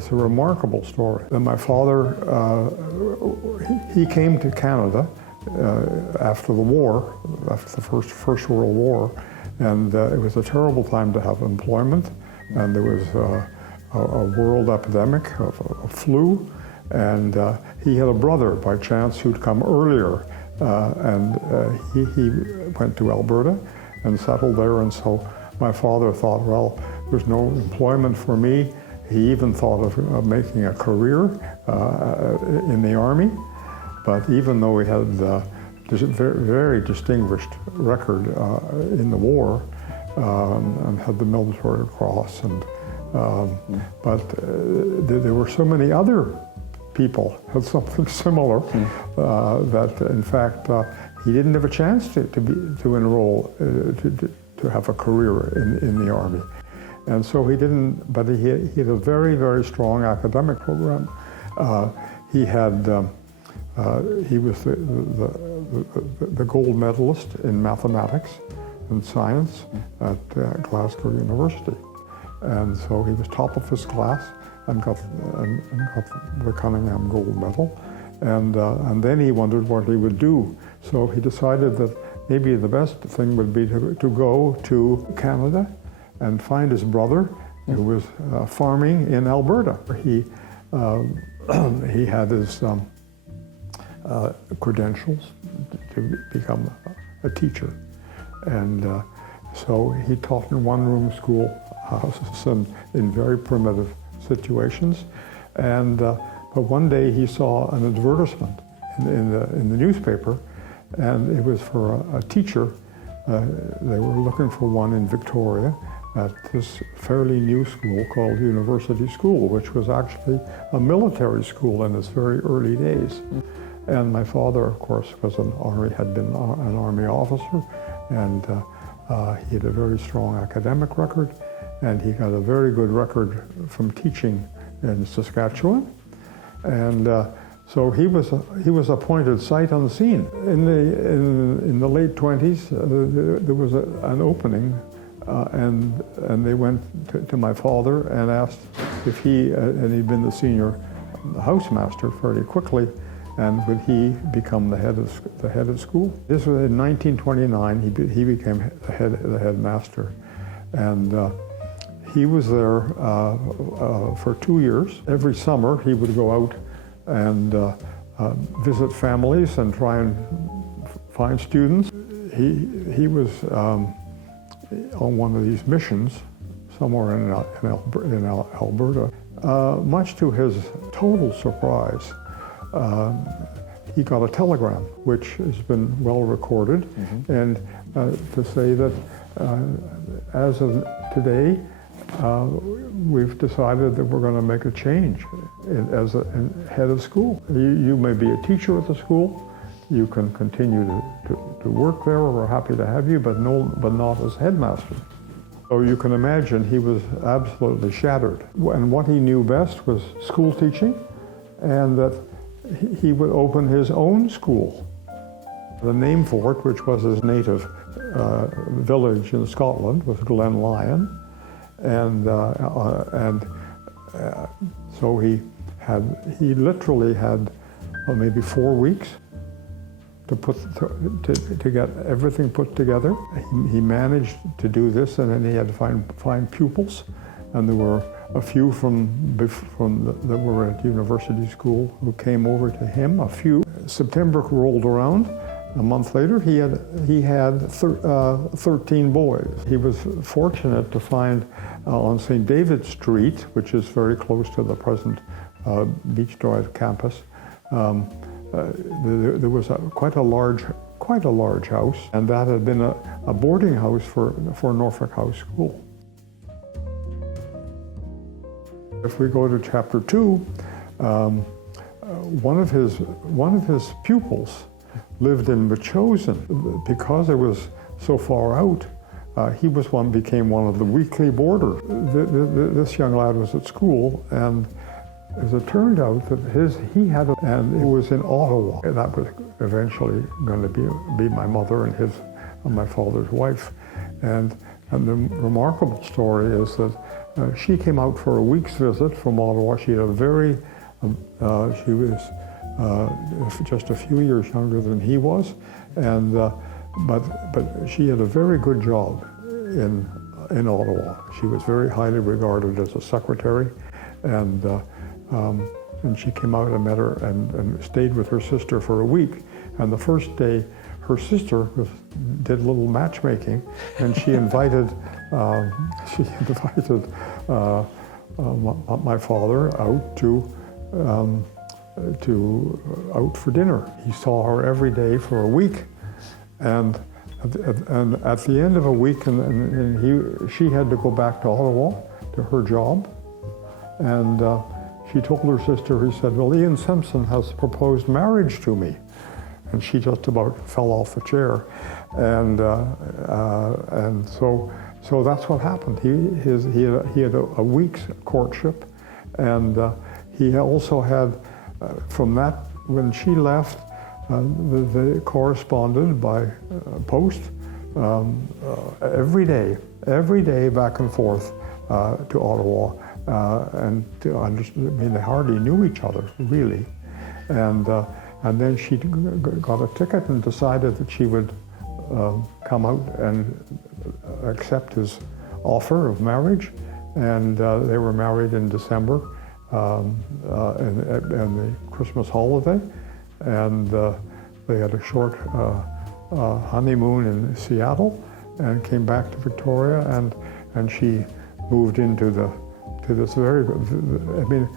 It's a remarkable story. And my father, he came to Canada after the war, after the First World War, and it was a terrible time to have employment, and there was a world epidemic of flu, and he had a brother by chance who'd come earlier, and he went to Alberta and settled there, and so my father thought, well, there's no employment for me. He even thought of making a career in the Army, but even though he had a very, very distinguished record in the war and had the Military Cross, and but there were so many other people who had something similar that, in fact, he didn't have a chance to enroll to have a career in the Army. And so he didn't, but he had a very, very strong academic program. He was the gold medalist in mathematics and science at Glasgow University. And so he was top of his class and got the Cunningham Gold Medal. And then he wondered what he would do. So he decided that maybe the best thing would be to go to Canada and find his brother, who was farming in Alberta. He had his credentials to become a teacher. And so he taught in one-room schoolhouses and in very primitive situations. And but one day he saw an advertisement in the newspaper, and it was for a teacher. They were looking for one in Victoria at this fairly new school called University School, which was actually a military school in its very early days. And my father, of course, had been an Army officer, and he had a very strong academic record, and he got a very good record from teaching in Saskatchewan. And so he was appointed sight unseen. In the late 20s, there was an opening, and they went to my father and asked if and he'd been the senior housemaster fairly quickly, and would he become the head of school. This was in 1929. He became the headmaster, and he was there for 2 years. Every summer he would go out and visit families and try and find students. He was on one of these missions somewhere in Alberta. Much to his total surprise, he got a telegram, which has been well recorded, and to say that as of today, we've decided that we're going to make a change as a head of school. You may be a teacher at the school. You can continue to work there. We're happy to have you, but not as headmaster. So you can imagine he was absolutely shattered. And what he knew best was school teaching, and that he would open his own school. The name for it, which was his native village in Scotland, was Glenlyon. And so he literally had maybe 4 weeks to get everything put together. He managed to do this, and then he had to find pupils, and there were a few that were at University School who came over to him. A few. September rolled around. A month later, he had 13 boys. He was fortunate to find on St. David Street, which is very close to the present Beach Drive campus, there was quite a large house, and that had been a boarding house for Norfolk House School. If we go to chapter 2, one of his pupils lived in Machosen. Because it was so far out, he became one of the weekly boarders. This young lad was at school, and as it turned out that and it was in Ottawa. That was eventually going to be my mother and my father's wife. And And the remarkable story is that she came out for a week's visit from Ottawa. She had she was just a few years younger than he was, and but she had a very good job in Ottawa. She was very highly regarded as a secretary, and she came out and met her and stayed with her sister for a week. And the first day, her sister did a little matchmaking, and she invited my father out out for dinner. He saw her every day for a week, and at the end of a week, she had to go back to Ottawa to her job, and she told her sister, he said, "Well, Ian Simpson has proposed marriage to me." And she just about fell off the chair, and so that's what happened. He had a week's courtship, and he also had from that, when she left, they corresponded by post every day back and forth to Ottawa, and they hardly knew each other really, and then she got a ticket and decided that she would come out and accept his offer of marriage, and they were married in December and the Christmas holiday, and they had a short honeymoon in Seattle and came back to Victoria, and she moved into this very, I mean,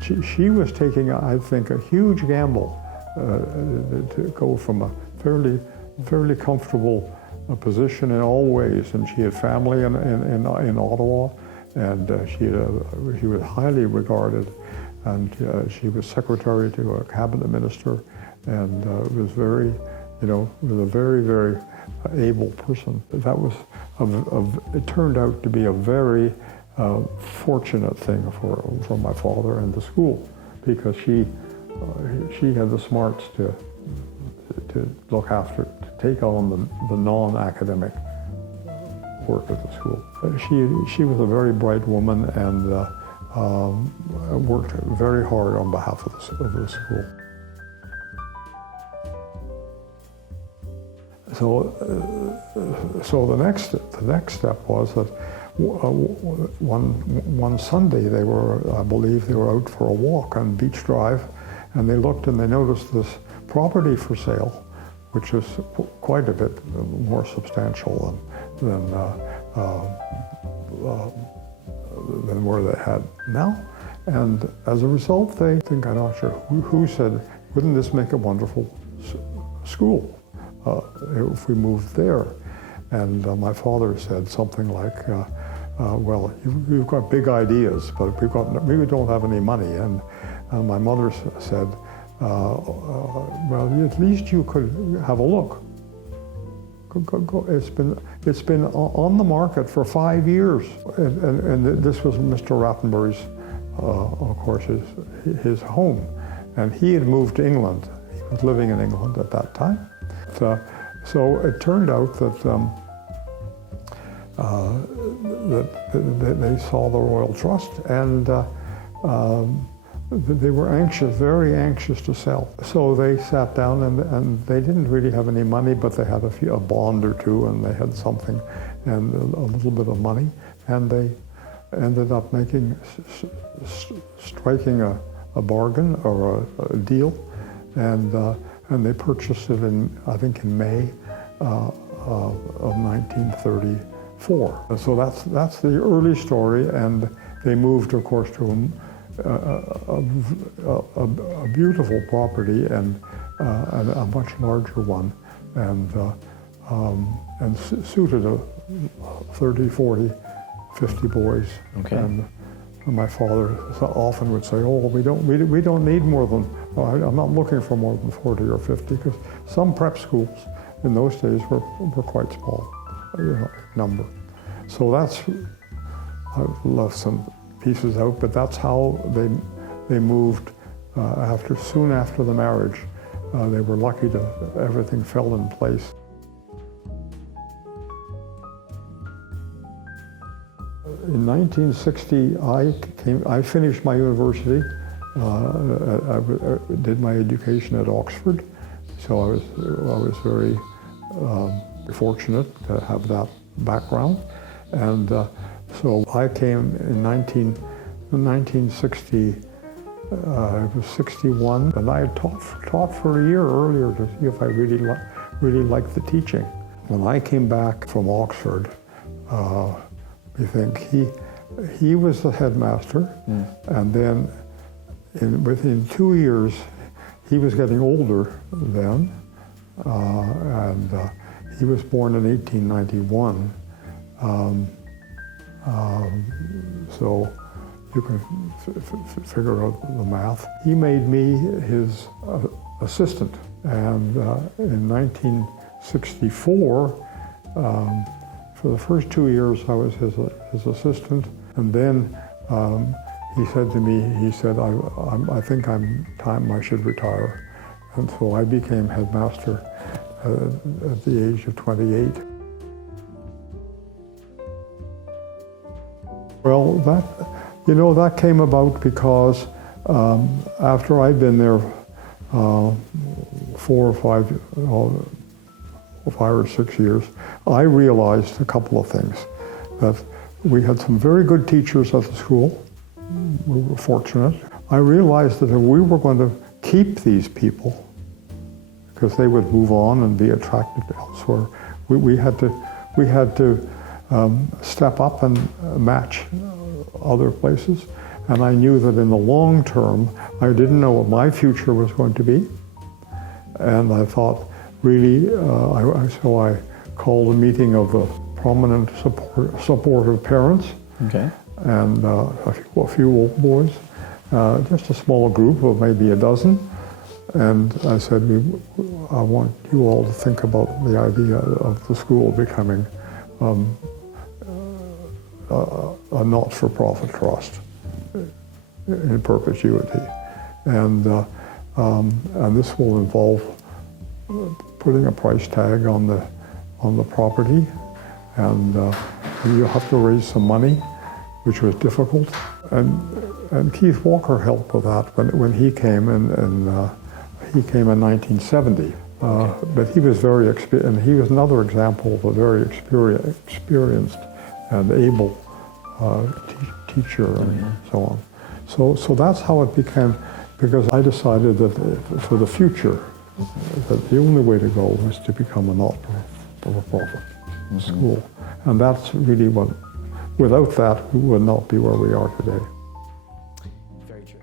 she was taking, I think, a huge gamble to go from a fairly comfortable position in all ways, and she had family in Ottawa, and she was highly regarded, and she was secretary to a cabinet minister, and was very, was a very able person. That was it turned out to be a very fortunate thing for my father and the school, because she had the smarts to look after, to take on the non-academic work at the school. She was a very bright woman, and worked very hard on behalf of the school. So the next step was that one Sunday I believe they were out for a walk on Beach Drive, and they looked and they noticed this property for sale, which is quite a bit more substantial than where they had now. And as a result, I'm not sure who said, "Wouldn't this make a wonderful school if we moved there?" And my father said something like, "Well, you've got big ideas, but we don't have any money." And my mother said, "Well, at least you could have a look. Go. It's been on the market for 5 years." And this was Mr. Rattenbury's, of course, his home. And he had moved to England. He was living in England at that time. So it turned out that they saw the Royal Trust, and they were very anxious to sell. So they sat down, and they didn't really have any money, but they had a bond or two, and they had something, and a little bit of money, and they ended up striking a bargain or a deal, and they purchased it I think in May of 1934. So that's the early story, and they moved, of course, to a beautiful property and a much larger one, and suited 30, 40, 50 boys. Okay. And my father often would say, "Oh, we don't need more than, I'm not looking for more than 40 or 50, because some prep schools in those days were quite small, number." So I've left some pieces out, but that's how they moved soon after the marriage. They were lucky everything fell in place. In 1960, I finished my university. I did my education at Oxford, so I was very fortunate to have that background. And so I came in 1960. I was 61, and I had taught for a year earlier to see if I really liked the teaching. When I came back from Oxford, I think he was the headmaster, and then within 2 years, he was getting older then, and he was born in 1891. So you can figure out the math. He made me his assistant, and in 1964, for the first 2 years I was his assistant, and then he said to me, I think time I should retire. And so I became headmaster at the age of 28. Well, that came about because after I'd been there 5 or 6 years, I realized a couple of things. That we had some very good teachers at the school. We were fortunate. I realized that if we were going to keep these people, because they would move on and be attracted elsewhere, we had to step up and match other places. And I knew that in the long term, I didn't know what my future was going to be. And I thought, really, so I called a meeting of the prominent supportive parents. Okay. And a few old boys, just a small group of maybe a dozen. And I said, I want you all to think about the idea of the school becoming a not-for-profit trust in perpetuity. And this will involve putting a price tag on the property, and you have to raise some money, which was difficult. And Keith Walker helped with that when he came, and he came in 1970. But he was very experienced, and he was another example of a very experienced and able teacher and so on. So that's how it became, because I decided that for the future, that the only way to go was to become a not-for-profit school. And that's really what, without that, we would not be where we are today. Very true.